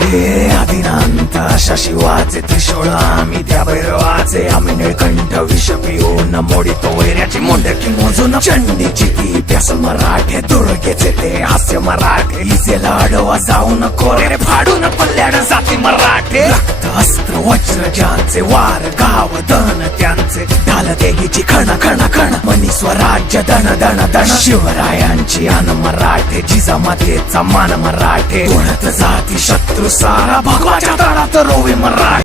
हे आदिनांत अशा शिवाचे त्रिशूळ आम्ही त्या भैरवाचे आम्ही निळकंठ विष पिऊन मोडितो वैऱ्याची मुंडकी मोजून चंडीची ती प्यास मराठे दुर्गेचे ते हास्य मराठे इजेला अडवा जाऊन कोरे फाडून पल्ल्याड जाती मराठे रक्त अस्त्र वज्र ज्यांचे वार गाव दन त्यांचे ढाल देगीची खण खण खण मनी स्वराज्य दण दण दण शिवरायांची अन मराठे जिजामातेचा मान मराठे कोणत जाती शत्रू सारा भगवाच्या तळात रोवे मराठे.